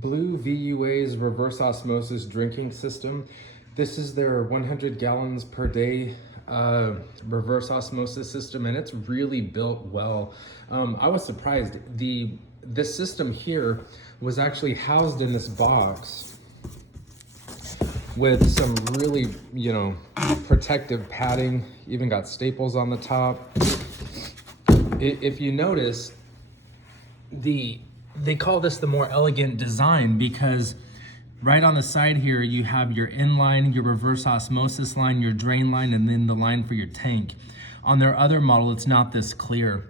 Bluevua's reverse osmosis drinking system. This is their 100 gallons per day reverse osmosis system, and it's really built well. I was surprised. This system here was actually housed in this box with some really, protective padding. Even got staples on the top. If you notice, they call this the more elegant design because right on the side here, you have your inline, your reverse osmosis line, your drain line, and then the line for your tank. On their other model, it's not this clear.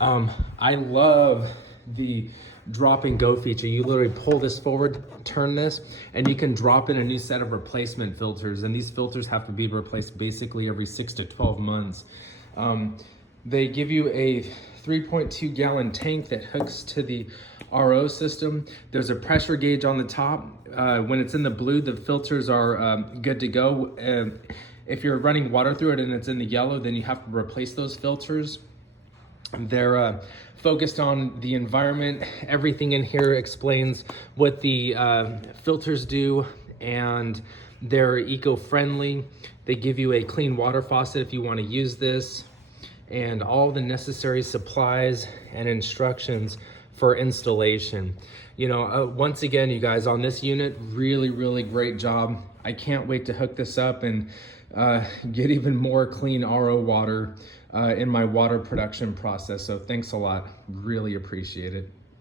I love the drop and go feature. You literally pull this forward, turn this, and you can drop in a new set of replacement filters. And these filters have to be replaced basically every 6 to 12 months. They give you a 3.2 gallon tank that hooks to the RO system. There's a pressure gauge on the top. When it's in the blue, the filters are good to go. If you're running water through it and it's in the yellow, then you have to replace those filters. They're focused on the environment. Everything in here explains what the filters do, and they're eco-friendly. They give you a clean water faucet if you want to use this, and all the necessary supplies and instructions for installation. Once again, you guys, on this unit, really great job. I can't wait to hook this up and get even more clean RO water in my water production process. So thanks a lot, really appreciate it.